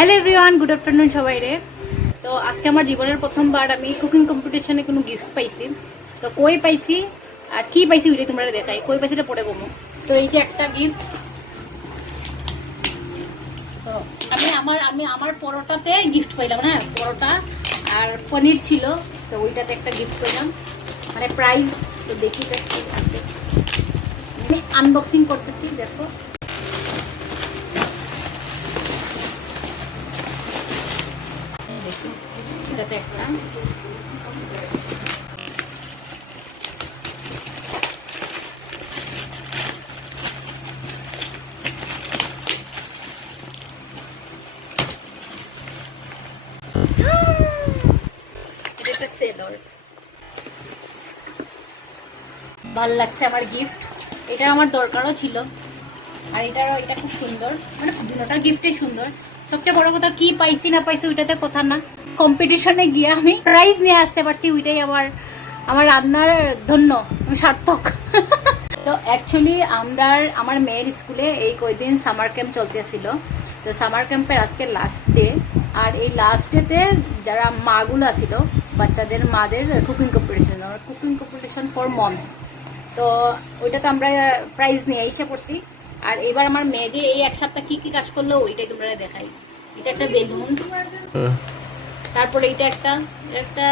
Hello everyone, good afternoon সবাই রে। তো আজকে আমার জীবনের প্রথমবার আমি কুকিং কম্পিটিশনে কোনো গিফট পাইছি। তো কই পাইছি আর কি পাইছি ওইটাই তোমরা দেখাই। কই পাইছি এটা পরে বলবো। তো এই যে একটা গিফট। তো আমি আমার পরোটাতে গিফট পাইলাম, হ্যাঁ পরোটা আর পনির ছিল। তো ওইটাতে একটা গিফট পাইলাম, মানে প্রাইজ। তো দেখি এটা কি আছে, আমি আনবক্সিং করতেছি। দেখো এটাতে একটা সেলর। ভালো লাগছে আমার গিফট, এটা আমার দরকারও ছিল। আর এটা খুব সুন্দর, মানে দুটোটা গিফটই সুন্দর। সবচেয়ে বড় কথা কি পাইছি না পাইছি ওইটাতে কথা না, কম্পিটিশনে গিয়ে আমি প্রাইজ নিয়ে আসতে পারছি, ওইটাই আমার রান্নার ধন্য, আমি সার্থক। তো অ্যাকচুয়ালি আমার মেয়ের স্কুলে এই কয়দিন সামার ক্যাম্প চলতেছিল। তো সামার ক্যাম্পের আজকে লাস্ট ডে। আর এই লাস্ট ডেতে যারা মাগুলো ছিল, মাদের কুকিং কম্পিটিশন ফর মমস। তো ওইটাতে আমরা প্রাইজ নিয়ে এসে পড়ছি। আর এবার আমার মেয়ে যে এই এক সপ্তাহ কি কাজ করলো ওইটাই তোমরা দেখাই। এটা একটা বেলুন, তারপরে এটা একটা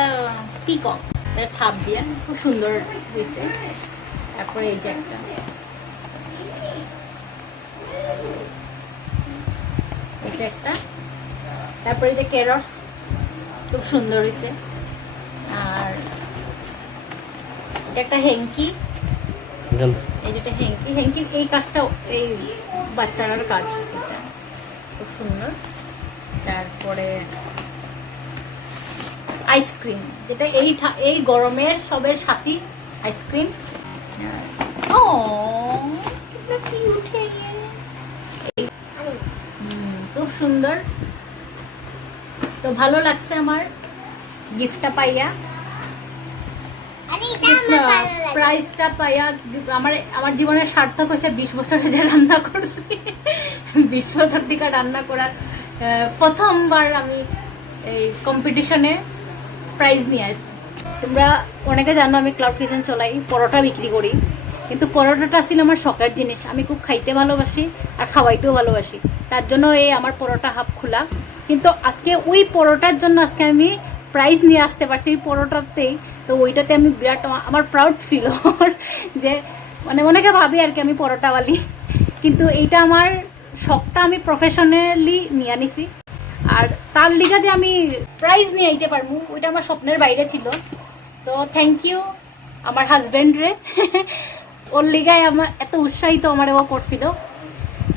পিকক, এটা ছাপ দিয়ে খুব সুন্দর হয়েছে। তারপরে এই যে একটা তারপরে এই যে ক্যারটস, খুব সুন্দর হয়েছে। আর এটা একটা হ্যাঙ্কি, এই যেটা হ্যাঙ্কির এই কাজটা এই বাচ্চারার কাজ, এটা খুব সুন্দর। তারপরে আইসক্রিম, যেটা এই গরমের সবের সাথী আইসক্রিম। ও খুব সুন্দর। তো ভালো লাগছে আমার গিফটটা পাইয়া, প্রাইজটা পাইয়া। আমার জীবনের সার্থক হয়েছে 20 বছরে যে রান্না করছি। 20 বছর থেকে রান্না করার প্রথমবার আমি এই কম্পিটিশনে প্রাইজ নিয়ে আসছি। তোমরা অনেকে জানো আমি ক্লাউড কিচেন চলাই, পরোটা বিক্রি করি। কিন্তু পরোটাটা ছিল আমার শখের জিনিস, আমি খুব খাইতে ভালোবাসি আর খাওয়াইতেও ভালোবাসি। তার জন্য এই আমার পরোটা হাব খোলা। কিন্তু আজকে ওই পরোটার জন্য আজকে আমি প্রাইজ নিয়ে আসতে পারছি এই পরোটাতেই। তো ওইটাতে আমি বিরাট আমার প্রাউড ফিল যে মানে অনেকে ভাবি আর কি আমি পরোটাওয়ালি, কিন্তু এইটা আমার শখটা আমি প্রফেশনালি নিয়ে আনিছি। আর তার লিগা যে আমি প্রাইজ নিয়ে আইতে পারবো ওইটা আমার স্বপ্নের বাইরে ছিল। তো থ্যাংক ইউ আমার হাজব্যান্ডরে, ওর লিগায় আমার এত উৎসাহিত আমার ও করছিল।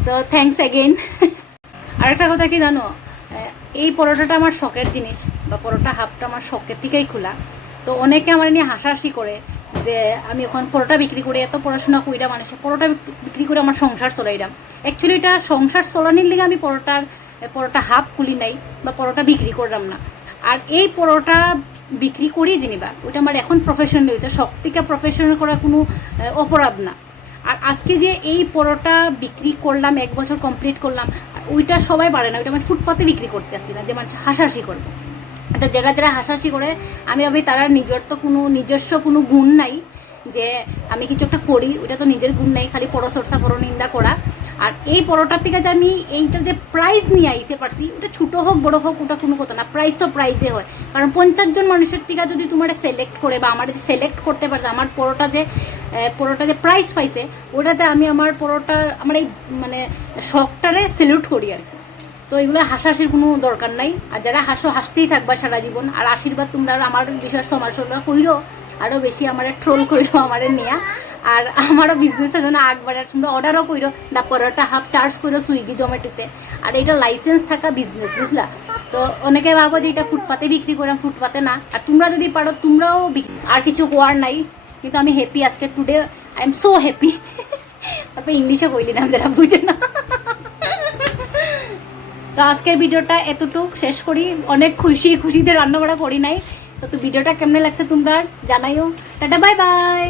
তো থ্যাংকস অ্যাগেইন। আরেকটা কথা কি জানো, এই পরোটাটা আমার শখের জিনিস, বা পরোটা হাফটা আমার শখের থেকেই খোলা। তো অনেকে আমার নিয়ে হাসাহাসি করে যে আমি এখন পরোটা বিক্রি করে এত পড়াশোনা কইরা মানুষের পরোটা বিক্রি করে আমার সংসার চলাইলাম। অ্যাকচুয়ালি এটা সংসার চলানির লিগে আমি পরোটা হাফ খুলি নাই বা পরোটা বিক্রি করলাম না। আর এই পরোটা বিক্রি করি জিনিবা ওইটা আমার এখন প্রফেশনাল হয়েছে। শখ থেকে প্রফেশনাল করা কোনো অপরাধ না। আর আজকে যে এই পরোটা বিক্রি করলাম, 1 বছর কমপ্লিট করলাম, ওইটা সবাই পারে না। ওইটা আমি ফুটপাতে বিক্রি করতে আসছি না যে মানুষ হাসাহাসি করবে। তো যারা হাসাহাসি করে আমি ভাবি তারা নিজস্ব কোনো গুণ নাই, যে আমি কিছু একটা করি ওইটা তো নিজের গুণ নাই, খালি পরচর্চা পরনিন্দা করা। আর এই পরোটার থেকে যে আমি এইটা যে প্রাইজ নিয়ে আইসে পারছি, ওটা ছোটো হোক বড়ো হোক ওটা কোনো কথা না, প্রাইজ তো প্রাইজে হয়। কারণ 50 জন মানুষের থেকে যদি তোমার সিলেক্ট করে বা আমার যে সিলেক্ট করতে পারছে, আমার পরোটা যে প্রাইজ পাইছে ওটাতে আমি আমার এই মানে শখটারে সেলুট করি আর কি। তো এগুলো হাসাহাসির কোনো দরকার নাই। আর যারা হাসতেই থাকবা সারা জীবন। আর আশীর্বাদ তোমরা আমার বিষয় সমালোচনা কইরো, আরও বেশি আমার ট্রোল কইরো আমার নেয়া। আর আমারও বিজনেসের জন্য আগবাড়ার তোমরা অর্ডারও কইরো, দা পরোটা হাফ চার্জ করো সুইগি জোম্যাটোতে। আর এটা লাইসেন্স থাকা বিজনেস, বুঝলা। তো অনেকে ভাবো যে এটা ফুটপাতে বিক্রি করলাম, ফুটপাতে না। আর তোমরা যদি পারো তোমরাও আর কিছু কোয়ার নাই। কিন্তু আমি হ্যাপি আজকে, today I am so happy. তারপর ইংলিশে বললি না যারা বুঝে না। তো আজকের ভিডিওটা এতটুকু শেষ করি। অনেক খুশিতে রান্না বাড়া করি নাই। তো ভিডিওটা কেমন লাগছে তোমরা জানাইও। Tata, bye bye.